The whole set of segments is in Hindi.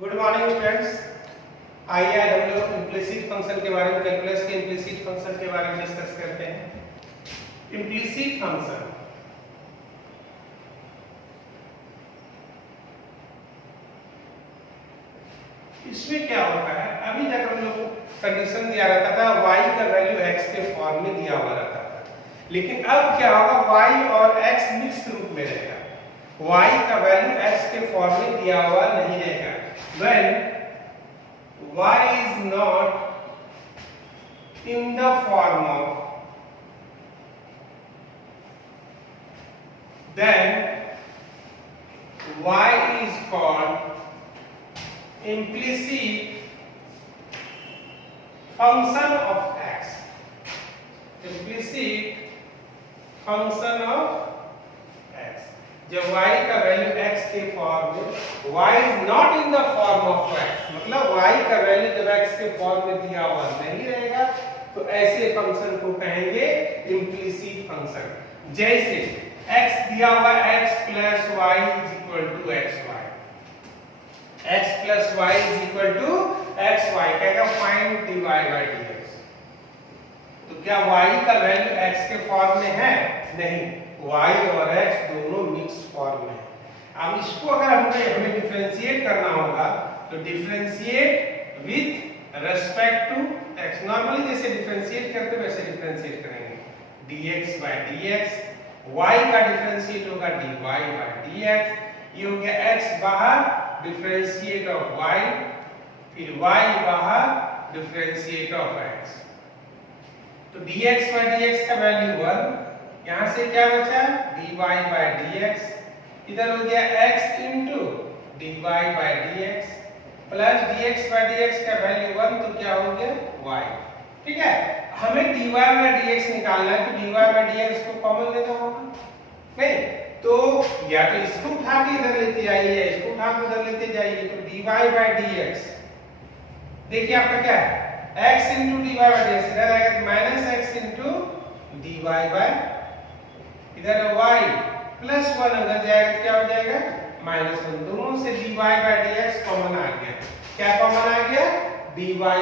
Good morning students. आइए आज हम लोग इम्प्लिसिट फंक्शन के बारे में, कैलकुलस के इम्प्लिसिट फंक्शन के बारे में डिस्कस करते हैं। इम्प्लिसिट फंक्शन इसमें क्या होता है, अभी तक हम लोग को कंडीशन दिया रहता था y का वैल्यू x के फॉर्म में दिया हुआ रहता था, लेकिन अब क्या होगा, y और x मिक्स रूप में रहेगा। y का वैल्यू x के फॉर्म में दिया हुआ नहीं रहेगा। When y is not in the form of, then y is called implicit function of x. Implicit function of x. जब y का वैल्यू x के फॉर्म में, y is not in the form of x, मतलब y का वैल्यू जब x के फॉर्म में दिया हुआ नहीं रहेगा तो ऐसे फंक्शन को कहेंगे इम्प्लिसिट फंक्शन। जैसे x दिया हुआ x plus y is equal to xy, x plus y is equal to xy, कहेगा फाइंड dy बाय dx। तो क्या y का वैल्यू x के फॉर्म में है? नहीं, y और x दोनों मिक्स फॉर्म में है। अब इसको अगर हमें डिफरेंशिएट करना होगा तो differentiate with respect to x। Normally जैसे डिफरेंशिएट करते हैं वैसे डिफरेंशिएट करेंगे, dx बाय dx। y का डिफरेंशिएट होगा dy बाय dx। ये हो गया x बाहर, डिफरेंशिएट ऑफ y, फिर y बाहर, डिफरेंशिएट ऑफ x। तो dx बाय dx का वैल्यू 1, यहां से क्या बचा dy बाय dx, इधर हो गया x into dy bye dx plus dx by dx का वैल्यू 1, तो क्या हो गया y। ठीक है, हमें dy बाय dx निकालना है, तो dy बाय dx को कॉमन लेना होगा। नहीं तो या तो इसको उठा के इधर लेते जाइए या इसको उठा के उधर लेते जाइए। तो dy बाय dx देखिए आपका क्या है, x into dy bye dx, इधर आएगा minus x into dy by, इधर y प्लस 1 अगर जाएगा क्या हो जाएगा -1। दोनों से dy बाय dx कॉमन आ गया। क्या कॉमन आ गया? dy bye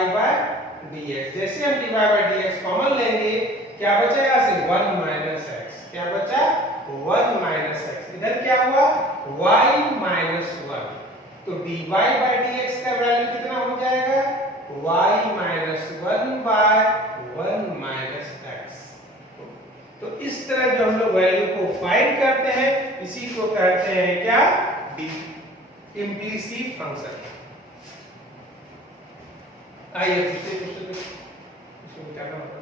dx। जैसे हम dy बाय dx कॉमन लेंगे क्या बचेगा? से 1 माइनस x। क्या बचा? 1 माइनस x। इधर क्या हुआ? y minus 1। तो dy बाय dx का वैल्यू कितना हो जाएगा? y minus 1 by 1 minus x। तो इस तरह जो हम लोग वैल्यू को फाइंड करते हैं, इसी को कहते हैं क्या? Implicit function. आइए दूसरे क्वेश्चन इसमें क्या करना होगा।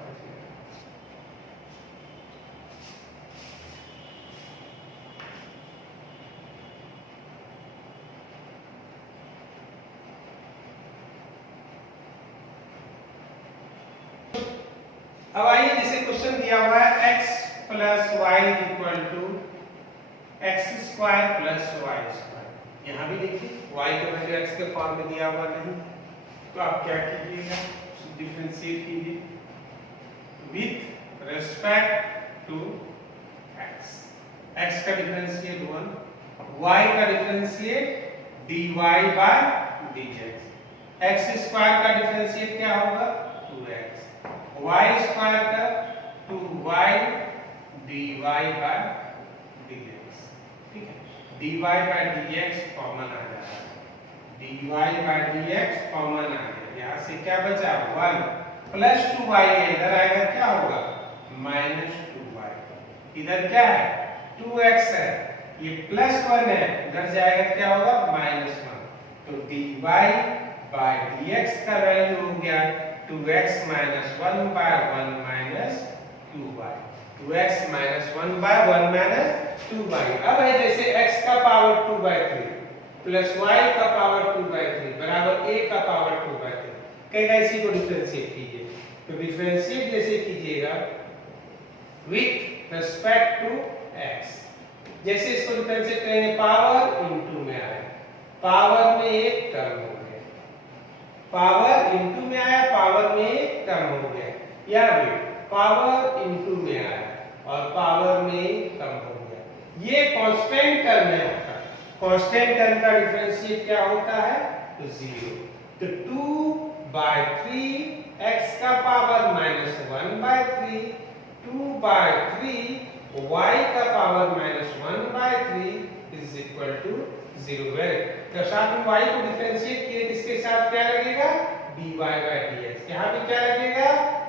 अब आइए जैसे क्वेश्चन दिया हुआ है x plus y is equal to x square plus y square. यहाँ भी देखिए y का वैल्यू x के फॉर्म में दिया हुआ नहीं, तो आप क्या कीजिएगा, डिफरेंशिएट कीजिए with respect to x। x का डिफरेंशिएट 1, y का differentiate dy bye dx। x square का डिफरेंशिएट क्या होगा? 2x। y स्क्वायर का 2y dy बाय dx। ठीक है, dy बाय dx कॉमन आ जाएगा, dy बाय dx कॉमन आ गया। यहाँ से क्या बचा? 1 प्लस 2y है, इधर आएगा क्या होगा? Minus 2y। इधर क्या है? 2x है, ये प्लस 1 है, इधर जाएगा क्या होगा? माइनस 1। तो dy बाय dx का वैल्यू हो गया 2x minus 1 by 1 minus 2y। 2x minus 1 by 1 minus 2y। अब है जैसे x का पावर 2 बाय 3 प्लस y का पावर 2 बाय 3 बराबर a का पावर 2 बाय 3। कहेगा इसी को डिफरेंशिएट कीजिए। तो डिफरेंशिएट जैसे कीजिएगा विथ रेस्पेक्ट टू x। जैसे इसको डिफरेंशिएट करेंगे, पावर इनटू में आए, पावर में एक टर्म हो गया, पावर इनटू में आया, पावर में एक टर्म हो गया, या भी पावर इनटू में आया और पावर में एक टर्म हो गया। ये कांस्टेंट टर्म है आपका। कांस्टेंट टर्म का डिफरेंशिएट क्या होता है? तो 0। तो 2/3 x का पावर -1/3, 2/3 y का पावर -1/3 इज इक्वल टू 0। तो साथ में y को डिफरेंशिएट किए, इसके साथ क्या लगेगा, dy/dx। यहाँ पे क्या लगेगा,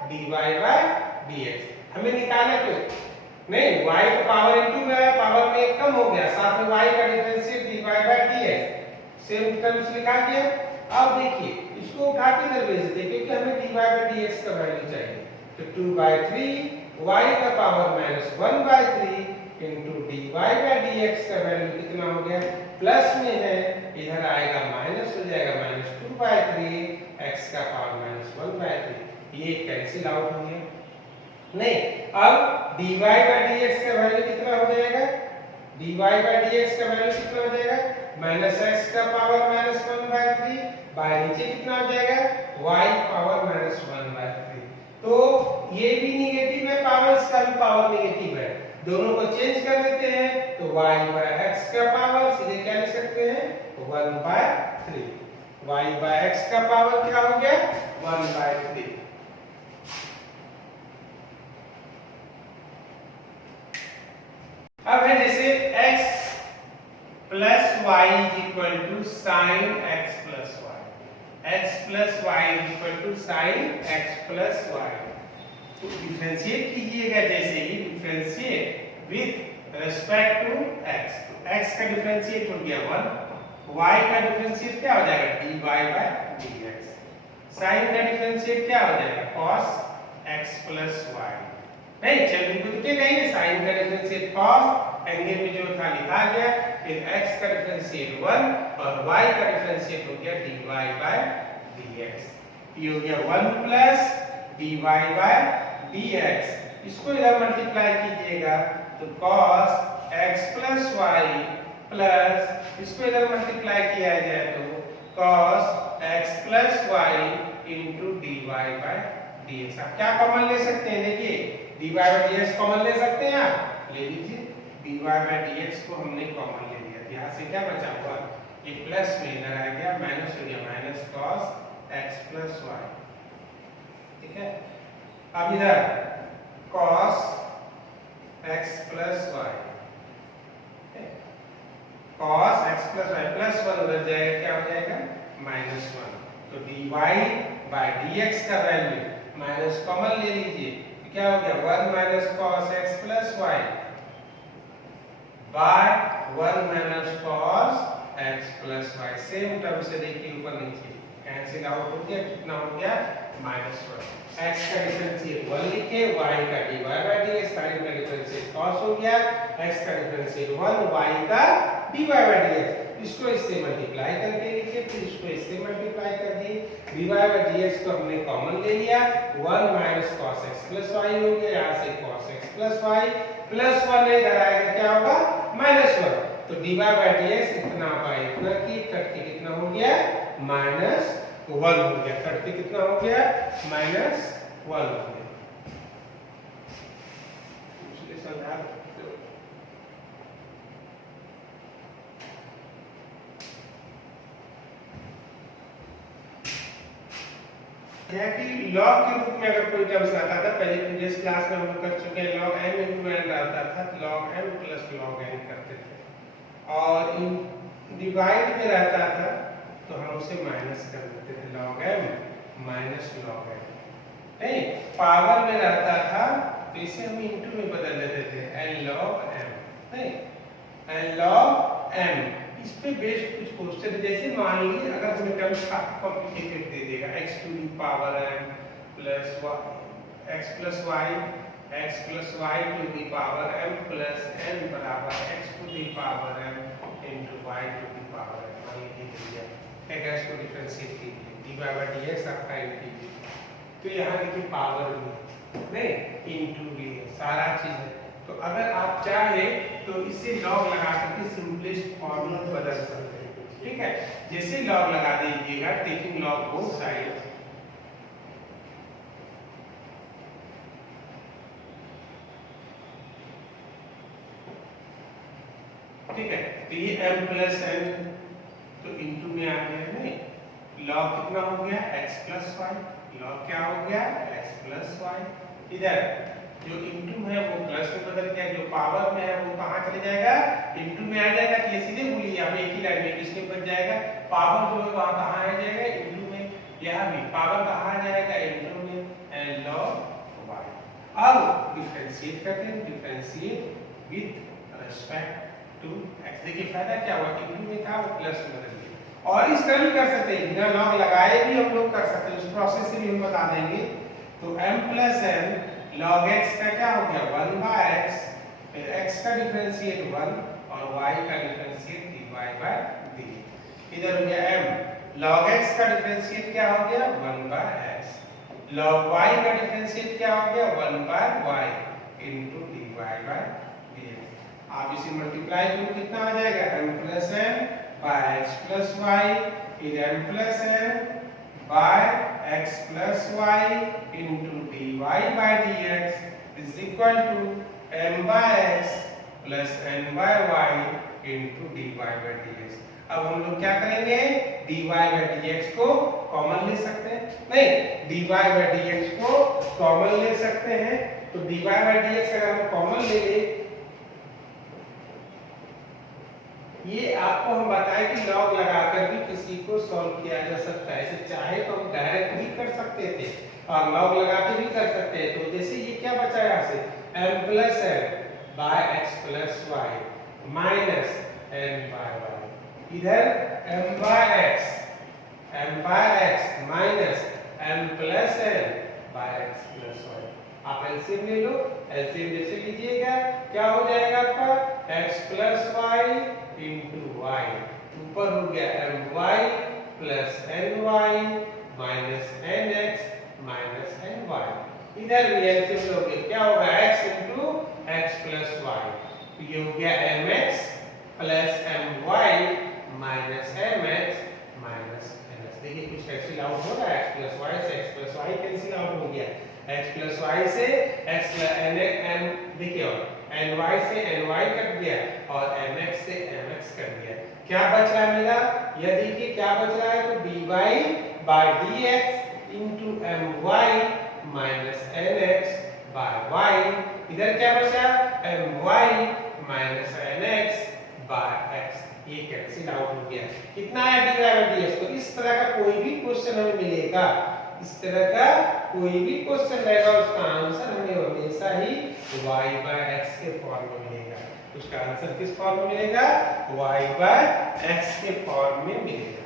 dy/dx। हमें निकालना क्यों, नहीं, y का पावर इनटू में पावर में 1 कम हो गया, साथ में y का डिफरेंशिएट dy/dx, सेम टर्म्स लिखा गया। अब देखिए इसको उठा के इधर भेज देते, क्योंकि हमें dy/dx का वैल्यू चाहिए। तो 2/3 y का पावर -1/3 इनटू dy/dx का वैल्यू कितना हो गया, प्लस में है, इधर आएगा माइनस हो जाएगा, -2/3 x का पावर -1/3, ये कैंसिल आउट हो गया। नहीं, अब dy/dx का वैल्यू कितना हो जाएगा, dy/dx का वैल्यू कितना हो जाएगा, -x का पावर -1/3 बाय नीचे कितना हो जाएगा, y पावर -1/3। तो ये भी निगेटिव है, पावर्स का भी पावर निगेटिव है, दोनों को चेंज कर देते हैं, तो y/x का पावर सीधे क्या लिख सकते हैं, 1/3। y/x का पावर क्या हो गया, 1/3। अब है जैसे x plus y is equal to sine x plus y, x plus y is equal to sine x plus y। तो डिफरेंशिएट कीजिएगा, जैसे ही differentiate with respect to x, तो x का डिफरेंशिएट हो गया 1, y का डिफरेंशिएट क्या हो जाएगा, dy/dx, साइन का डिफरेंशिएट क्या हो जाएगा, cos x प्लस y। नहीं, चलिए कुछ नहीं, साइन का डिफरेंशिएट cos, एंगल में जो था लिखा गया, फिर x का डिफरेंशिएट 1 और y का डिफरेंशिएट हो गया dy/dx। ये हो गया 1 प्लस dy/dx, इसको इधर मल्टीप्लाई कीजिएगा तो cos x plus y plus इसको इधर मल्टीप्लाई किया जाए तो cos x plus y into dy/dx। आप क्या कॉमन ले सकते हैं, देखिए dy/dx कॉमन ले सकते हैं, आप ले लीजिए, dy/dx को हमने कॉमन ले लिया, यहाँ से क्या बचा हुआ, ये प्लस में इधर आ गया, माइनस हो गया, minus cos x plus y। ठीक है, अब इधर cos x plus y, cos x plus y plus 1 उधर जाएगा, क्या हो जाएगा, -1। तो dy/dx का वैल्यू माइनस कॉमन ले लीजिए, तो क्या हो गया, 1 minus cos x plus y by 1 minus cos x plus y। Same term से देखिए ऊपर नीचे कैंसिल आउट हो गया, कितना हो गया, -1। x का डिफरेंशिएट 1 लिखे, y का dy/dx, sin का डिफरेंशिएट cos हो गया, x का डिफरेंशिएट 1, y का dy/dx, इसको इससे मल्टीप्लाई करके लिखे, फिर इसको इससे मल्टीप्लाई कर दिए, dy/dx को हमने कॉमन ले लिया, 1 minus cos x plus y हो गया, यहाँ से cos x plus y plus 1 इधर आएगा, क्या होगा, -1। तो dy/dx इतना बाय इतना की करके कितना हो गया, -1 हो गया, करके कितना हो गया, -1 हो गया। है कि log के रूप में अगर कोई टर्म्स आता था, पहले प्रीवियस क्लास में हम लोग कर चुके हैं, log m into n आता था, log m plus log n करते थे, और इन डिवाइड में रहता था तो हम उसे माइनस कर देते थे, log m minus log n। नहीं, पावर में रहता था तो इसे हम इनटू में बदल देते थे, n log m। नहीं, n log m, इस पे बेस्ड कुछ क्वेश्चन, जैसे मान लीजिए अगर हमें टर्म्स कॉम्प्लिकेटेड दे देगा, x to the power m plus x plus y to the power m plus n बराबर x to the power m into y to the power m। मान लीजिए एक x को डिफरेंशिएट कीजिए, dy/dx आपका कीजिए, तो यहाँ देखिए पावर में नहीं इनटू भी सारा चीज है। तो अगर आप चाहे तो इसे लॉग लगा करके सिंपलेस्ट फॉर्म में बदल सकते हैं, ठीक है, जैसे लॉग लगा दीजिएगा, टेकिंग लॉग बोथ साइड, ठीक है, तो ये m प्लस n तो इनटू में आ गया, नहीं log कितना हो गया x प्लस वाई, log क्या हो गया x प्लस वाई। इधर जो इनटू है वो प्लस में बदल गया, जो पावर में है वो कहाँ चले जाएगा इनटू में आ जाएगा। तो ये सीधे बोलिए अब एक ही लाइन में किसके बच जाएगा, पावर जो है वहाँ कहाँ आ जाएगा इनटू में, यहाँ भी पावर कहाँ आ जाएगा इनटू में एंड log y। अब डिफरेंशिएट करते हैं, differentiate with respect to x। देखिए फायदा क्या हुआ, इनटू में था वो प्लस में बदल गया। और इस तरह भी कर सकते हैं, बिना log लगाए भी हम लोग कर सकते हैं, उस प्रोसेस से भी हम बता देंगे। तो m plus n log x का क्या हो गया 1 बाय x, फिर x का डिफरेंशिएट 1 और y का डिफरेंशिएट dy बाय dx। इधर हो गया m log x का डिफरेंशिएट क्या हो गया 1 बाय x, log y का डिफरेंशिएट क्या हो गया 1 by y into dy bye dx। आप इसे मल्टीप्लाई करो कितना आ जाएगा m plus n by x plus y, फिर m plus n by x plus y into dy by dx is equal to m by x plus n by y into dy by dx। अब हम लोग क्या करेंगे dy by dx को कॉमन ले सकते हैं, नहीं dy by dx को कॉमन ले सकते हैं। तो dy by dx अगर हम कॉमन ले ले, ये आपको हम बताएं कि लॉग लगाकर भी किसी को सॉल्व किया जा सकता है। ऐसे चाहे तो हम डायरेक्ट भी कर सकते थे और लॉग लगा के भी कर सकते हैं। तो जैसे ये क्या बचा यहाँ से m plus n by x plus y minus n by y, इधर m by x minus m plus n by x plus y. आप एलसीएम ले लो, एलसीएम जैसे लीजिएगा क्या हो जाएगा आपका x plus y into y, ऊपर हो गया my plus ny minus nx minus ny। इधर भी एलसीएम लोगे क्या होगा x into x plus y, तो ये हो गया mx plus my minus mx minus nx। देखिए कुछ कैंसिल आउट हो रहा है, x प्लस y से x plus y cancel out हो गया, x प्लस y से x n देखिए और ny से ny कट गया और mx से mx कट गया। क्या बच रहा है मेरा, यह देखिए क्या बच रहा है तो dy bye dx into my minus nx by y। इधर क्या बचा my minus nx by x, ये कैंसिल आउट हो गया। कितना है dy बाय dx। तो इस तरह का कोई भी क्वेश्चन हमें मिलेगा, इस तरह का कोई भी क्वेश्चन रहेगा उसका आंसर हमें हमेशा ही y बाय x के फॉर्म में मिलेगा। उसका आंसर किस फॉर्म में मिलेगा y बाय x के फॉर्म में मिलेगा।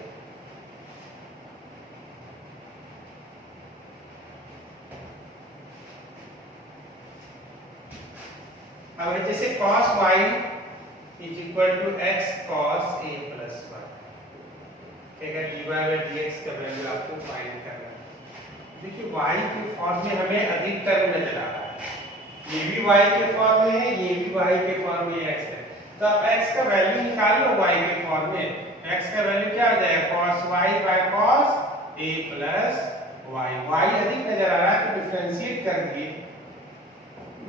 अब जैसे cos y is equal to x cos a plus 1, कहेगा dy बाय dx का वैल्यू आपको फाइंड करना है। देखिए y के फॉर्म में हमें अधिक टर्म नजर आ रहा है, ये भी y के फॉर्म में है, ये भी y के फॉर्म में x है। तो अब x का वैल्यू निकाल लो y के फॉर्म में, x का वैल्यू क्या आ जाएगा cos y by cos a plus y, y अधिक नजर आ रहा है तो डिफरेंशिएट कर दिए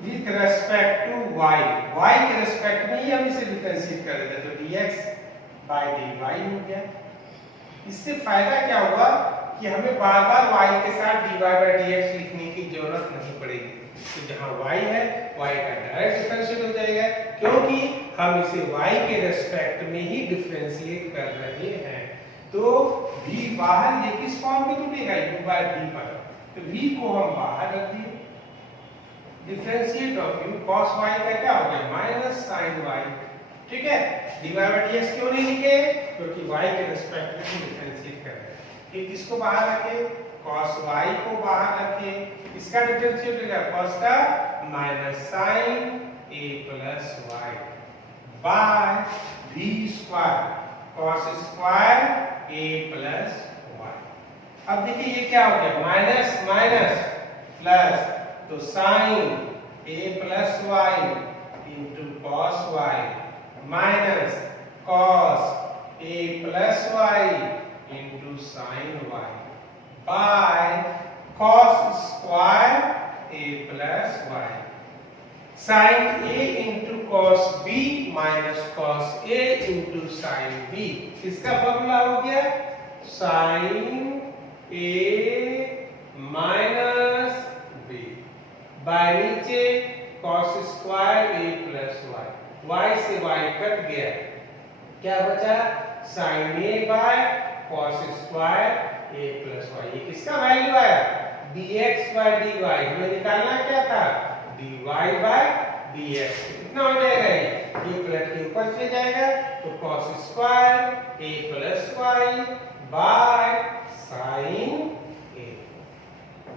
with respect to y, y के रिस्पेक्ट में ही हम इसे डिफरेंशिएट कर देते तो dx बाय dy हो गया। इससे फायदा क्या होगा कि हमें बार-बार y के साथ dy बाय dx लिखने की जरूरत नहीं पड़ेगी। तो जहां y है y का डायरेक्ट डिफरेंशिएट हो जाएगा, क्योंकि हम इसे y के रिस्पेक्ट में ही डिफरेंशिएट कर रहे हैं। तो v बाहर ये किस फॉर्म में टूटेगा u बाय v पर, तो v को हम बाहर रख दिए, differentiate of u cos y का क्या हो गया माइनस sin y। ठीक है, dy बाय dx क्यों नहीं लिखे, क्योंकि y के रिस्पेक्ट में ही डिफरेंशिएट कर रहे हैं। ये किसको बाहर रखे cos y को बाहर रखे, इसका डिफरेंशिएट हो गया cos का minus sin a plus y by v square cos square a plus y। अब देखिए ये क्या हो गया माइनस माइनस प्लस, तो sin a plus y into cos y minus cos a plus y into sin y by cos square a plus y, sin a into cos b minus cos a into sin b। इसका फॉर्मूला हो गया sine A minus B by नीचे cos square a plus y, y से y कट गया, क्या बचा sin a by cos square a plus y. ये किसका वैल्यू आया dx बाय dy, हमें निकालना क्या था dy बाय dx। कितना हो जाएगा ये प्लस के ऊपर चले जाएगा तो cos square a plus y by sin a,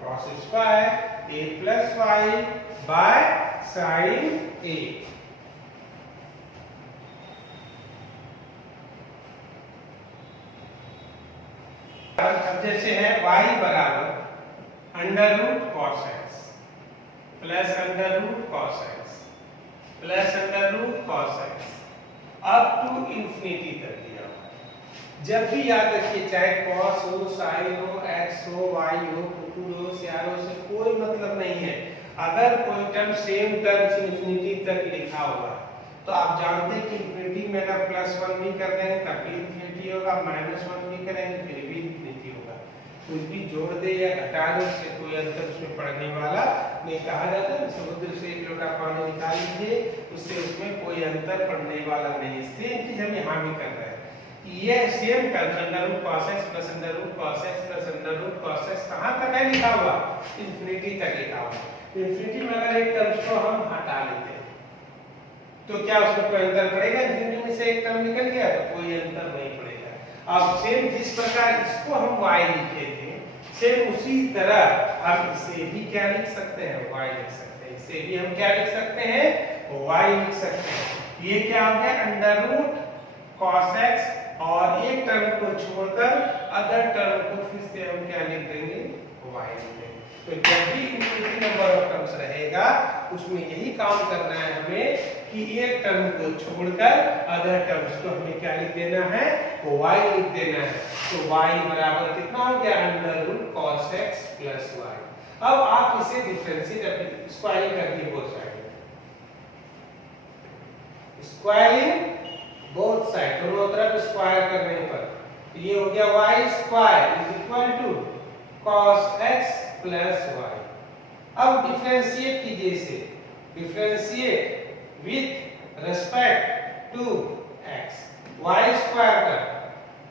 cos square a plus y by sin a। अब जैसे है y बराबर under root cos x plus under root cos x plus under root cos x up to infinity तक दिया हुआ है। जब भी याद रखिए चाहे cos हो, sin हो, x हो, y हो, कुकुर हो, सियार हो, से कोई मतलब नहीं है। अगर कोई टर्म सेम टर्म से इंफिनिटी तक लिखा हुआ है तो आप जानते हैं कि इंफिनिटी में अगर +1 भी कर देंगे तब भी इंफिनिटी होगा, -1 भी करेंगे फिर भी इंफिनिटी होगा। कुछ भी जोड़ दे या घटा दे उससे कोई अंतर उसमें पड़ने वाला नहीं। कहा जाता है समुद्र से एक लोटा पानी निकाल लीजिए उससे उसमें कोई अंतर पड़ने वाला नहीं। सेम चीज हम यहाँ भी कर रहे हैं। ये same term under root cos x plus under root cos x plus under root cos x कहाँ तक है लिखा हुआ इंफिनिटी तक लिखा हुआ। इंफिनिटी में अगर एक टर्म को हम हटा लेते हैं तो क्या उसमें कोई अंतर पड़ेगा? इंफिनिटी में से एक टर्म निकल गया तो कोई अंतर नहीं पड़ेगा। अब सेम जिस प्रकार इसको हम y लिखे थे सेम उसी तरह हम इसे भी क्या लिख सकते हैं y लिख सकते हैं। इसे भी हम क्या लिख सकते हैं y लिख सकते हैं। ये क्या हो गया अंडर रूट cos x और एक टर्म को छोड़कर अदर टर्म को फिर से हम क्या लिख देंगे y लिख देंगे। तो जब भी इंफिनिटी नंबर ऑफ टर्म्स रहेगा उसमें यही काम करना है हमें कि एक टर्म को छोड़कर अदर टर्म्स को हमें क्या लिख देना है y लिख देना है। तो y बराबर कितना हो गया under root cos x plus y। अब आप इसे डिफरेंशिएट स्क्वायरिंग कर दिए both side, squaring both side दोनों तरफ स्क्वायर करने पर ये हो गया y square is equal to cos x plus y। अब डिफरेंशिएट कीजिए इसे, differentiate with respect to x, y square का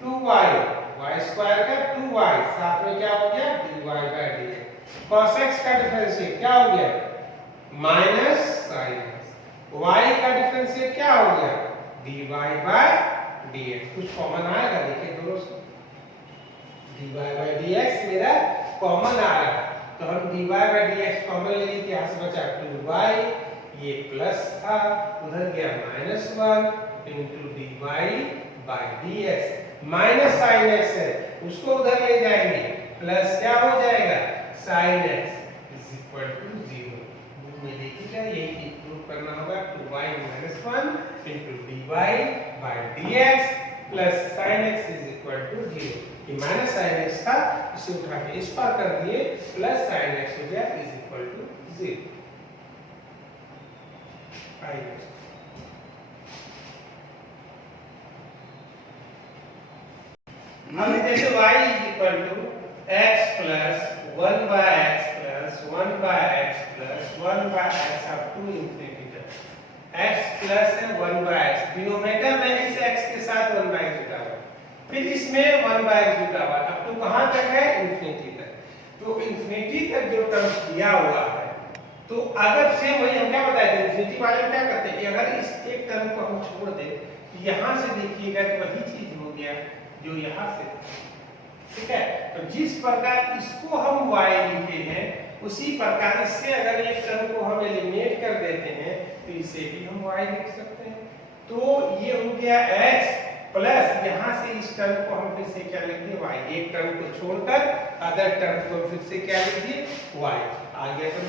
2y, y स्क्वायर का 2y साथ में क्या हो गया dy bye dx। cos x का डिफरेंशिएट क्या हो गया माइनस sin x, y का डिफरेंशिएट क्या हो गया dy बाय dx। कुछ कॉमन आएगा देखिए दोनों से, dy बाय dx मेरा कॉमन आ रहा है तो हम dy बाय dx कॉमन ले लीजिए। यहाँ से बचा 2y, ये प्लस था उधर गया -1 into dy bye dx। Minus sin x है उसको उधर ले जाएंगे प्लस क्या हो जाएगा sin x is equal to 0। में देखिएगा यही प्रूव करना होगा 2y - 1 into dy bye dx plus sin x is equal to 0। ये माइनस sin x था इसे उठा के इस पार कर दिए प्लस sin x हो गया इज इक्वल टू 0। हम जैसे y is equal to x plus 1 by x plus 1 by x plus 1 by x up to infinity तक। x प्लस है 1 बाय x, डिनोमिनेटर में इस x के साथ 1 बाय x जुटा हुआ, फिर इसमें 1 बाय x जुटा हुआ, अब तो कहां तक है इंफिनिटी तक। तो इंफिनिटी तक जो टर्म दिया हुआ है तो अगर सेम वही हम क्या बताए थे इंफिनिटी वाले में क्या करते हैं कि अगर इस एक टर्म को हम छोड़ दें तो यहां से देखिएगा तो वही चीज हो गया जो यहां से, ठीक है। तो जिस प्रकार इसको हम y लिखे हैं उसी प्रकार इससे अगर एक टर्म को हम एलिमिनेट कर देते हैं तो इसे भी हम y लिख सकते हैं। तो ये हो गया x प्लस यहाँ से इस टर्म को हम फिर से क्या लिख दिए y, एक टर्म को छोड़कर अदर टर्म को फिर से क्या लिख दिए y आ गया। तो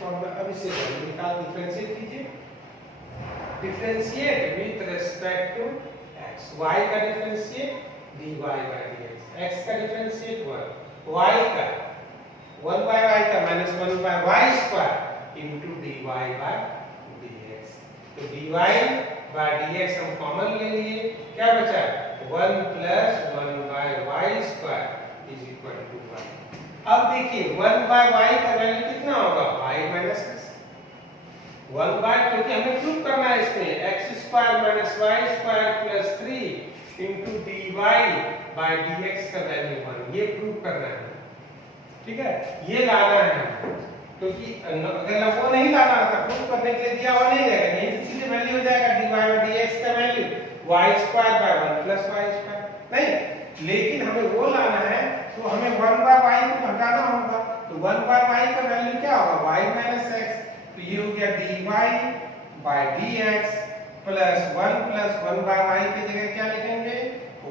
फॉर्मूला अब इसे वैल्यू निकाल डिफरेंशिएट कीजिए, differentiate with respect to x, y का differentiate dy bye dx, x का डिफरेंशिएट 1, y का 1 बाय y का -1 by y square into dy bye dx। तो dy बाय dx हम कॉमन ले लिए, क्या बचा 1 plus 1 by y square is equal to 1। अब देखिए 1 बाय वाई का वैल्यू कितना होगा, y माइनस x। 1 बाय, क्योंकि हमें प्रूव करना है इसमें x square minus y square plus 3 into dy bye dx का वैल्यू 1, ये प्रूव करना है। ठीक है, ये लाना है हमें, क्योंकि अगर वो नहीं लाना था, प्रूव करने के लिए दिया हुआ नहीं रहेगा, यहीं से सीधे वैल्यू हो जाएगा dy बाय dx का value y square by 1 plus y square. नहीं, लेकिन हमें वो लाना है तो हमें 1 बाय y को हटाना होगा। तो 1 बाय y का वैल्यू क्या होगा, y माइनस x। तो ये हो गया dy bye dx plus 1 plus 1 by y की जगह क्या लिखेंगे,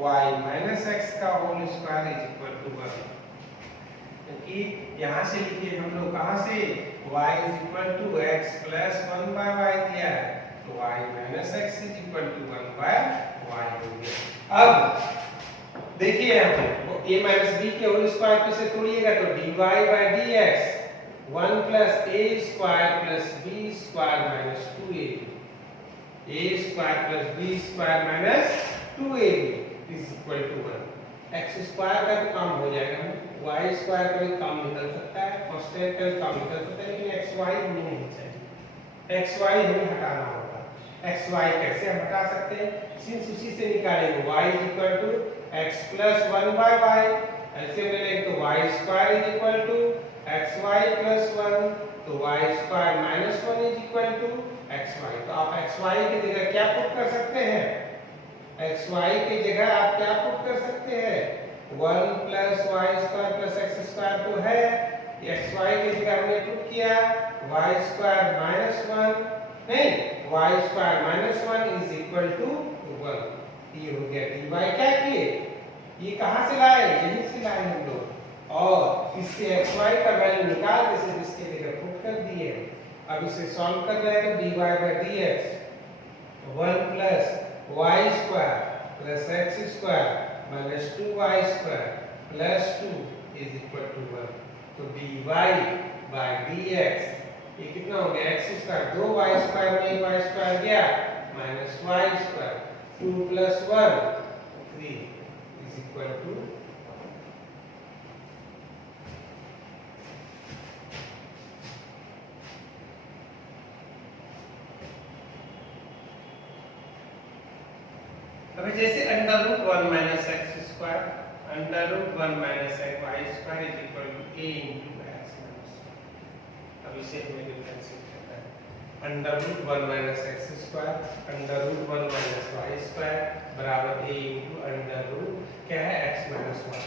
y माइनस x का whole square is equal to 1। क्योंकि यहाँ से लिखिए हम लोग कहाँ से, y is equal to x plus 1 by y दिया है, तो y minus x is equal to 1 by y हो गया। अब देखिए यहाँ पे a माइनस b के होल स्क्वायर पे से तोड़िएगा तो dy bye dx 1 plus a square plus b square minus 2ab, a square plus b square minus 2ab is equal to 1। x square का तो काम हो जाएगा, y स्क्वायर का भी काम निकल सकता है, कांस्टेंट का भी काम निकल सकता है, लेकिन xy हमें नहीं चाहिए, xy हमें हटाना होगा। xy कैसे हम हटा सकते हैं, सिंस उसी से निकालेंगे, y is equal to x plus 1 by y, ऐसे मिलेगा तो y square is equal to xy plus 1, तो y square minus 1 is equal to xy। तो आप xy की जगह क्या पुट कर सकते हैं, xy की जगह आप क्या पुट कर सकते हैं, 1 plus y square plus x square तो है, xy की जगह हमने पुट किया y स्क्वायर माइनस 1, नहीं y square minus 1 is equal to 1। ये हो गया dy। क्या किए, ये कहाँ से लाए, यहीं से लाए हम लोग, और इससे xy का वैल्यू निकाल के सिर्फ इसके जगह पुट कर दिए। अब इसे सॉल्व कर रहे हैं तो dy bye dx 1 plus y square plus x square minus 2y square plus 2 is equal to 1। तो dy बाय dx ये कितना हो गया, x स्क्वायर 2y स्क्वायर में y स्क्वायर गया minus y square 2 plus 1 3 is equal to. अभी जैसे under root 1 minus x square, under root 1 minus x y square is equal to a into x minus. अब इसे हमें डिफरेंशिएट करना है, under root 1 minus x square under root 1 minus y square बराबर a इंटू अंडर रूट क्या है x माइनस 1।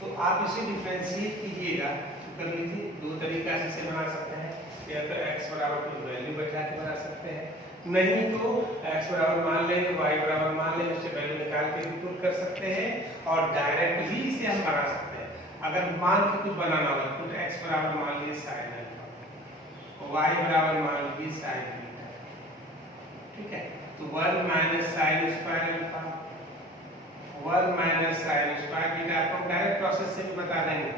तो आप इसे डिफरेंशिएट कीजिएगा तो कर लीजिए, दो तरीका से इसे बना सकते हैं, या तो x बराबर की वैल्यू बैठा के बना सकते हैं, नहीं तो x बराबर मान लेंगे y बराबर मान लेंगे, उससे वैल्यू निकाल के भी पुट कर सकते हैं, और डायरेक्ट भी इसे हम बना सकते हैं। अगर मान के कुछ बनाना होगा तो x बराबर मान लीजिए sin अल्फा, y बराबर मान लीजिए sin बीटा, ठीक है। तो 1 minus sin square alpha 1 minus sin square beta, आपको डायरेक्ट प्रोसेस से भी बता देंगे,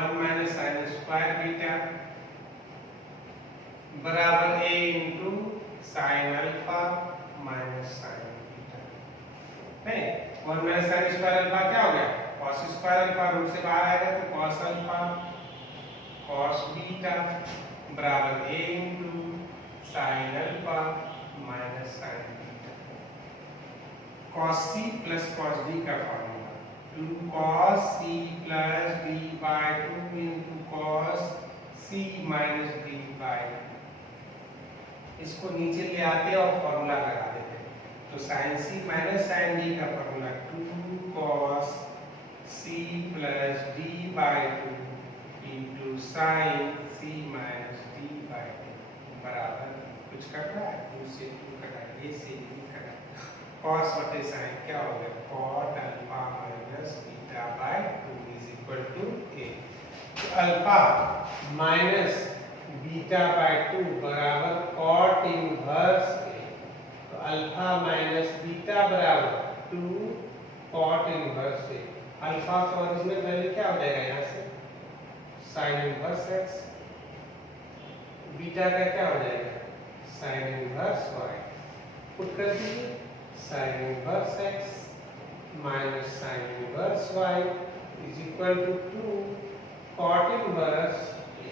1 माइनस sin स्क्वायर बीटा बराबर a into sin alpha minus sin beta. नहीं, 1 माइनस sin स्क्वायर अल्फा क्या हो गया, cos स्क्वायर अल्फा, रूट से बाहर आएगा तो cos अल्फा cos बीटा बराबर a into sin alpha minus sin beta. cos c plus cos d का formula 2 cos c plus d by 2 into cos c minus d by, इसको नीचे ले आते हैं और फॉर्मूला लगा देते हैं। तो sin c minus sin d का formula 2 cos c plus d by 2 into sin c minus d by 2 बराबर, कुछ कट रहा है, 2 से 2 कटा, ये से ये कटा, cos बटे sin क्या हो गया, cot alpha minus beta by 2 is equal to a। तो अल्फा माइनस बीटा बाय 2 बराबर cot इनवर्स a। तो अल्फा माइनस बीटा बराबर 2 cot इनवर्स a। अल्फा का ओरिजिनल वैल्यू क्या हो जाएगा, यहाँ से sin इनवर्स x, बीटा का क्या हो जाएगा sin इनवर्स y, पुट कर दीजिए sin inverse x minus sin inverse y is equal to 2 cot inverse a।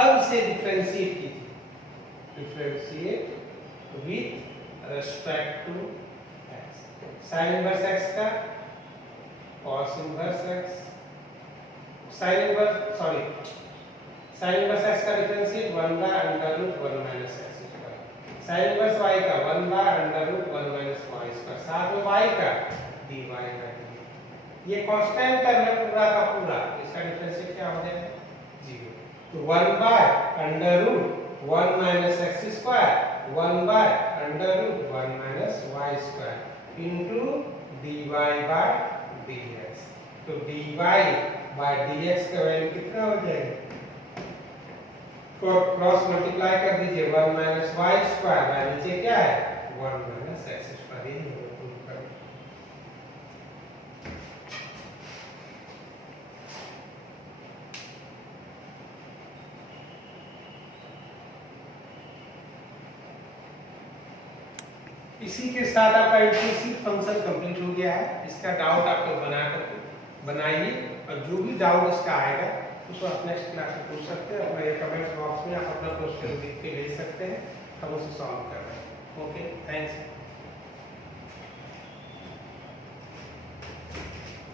अब इसे डिफरेंशिएट कीजिए, differentiate with respect to x। sin inverse x का cos inverse x, sin inverse x का differentiate 1 by under root 1 minus x square, sin inverse y का 1 by under root 1 minus y square, साथ में y का dy by dx। ये कांस्टेंट टर्म है पूरा का पूरा, इसका डिफरेंशिएट क्या हो जाएगा 0। तो 1 by under root 1 minus x square 1 by under root 1 minus y square into dy by dx। तो dy by dx का वैल्यू कितना हो जाएगा, क्रॉस मल्टीप्लाई कर दीजिए 1 minus y स्क्वायर बाय नीचे क्या है 1 minus x स्क्वायर। ये होगा प्रूव करें। इसी के साथ आपका इम्प्लिसिट फंक्शन कंप्लीट हो गया है। इसका डाउट आप लोग बनाइए और जो भी डाउट इसका आएगा उसको आप नेक्स्ट क्लास में पूछ सकते हैं। और मेरे कमेंट्स बॉक्स में आप अपना क्वेश्चन लिख के भेज सकते हैं, हम उसे सॉल्व कर रहे हैं। Okay, thanks.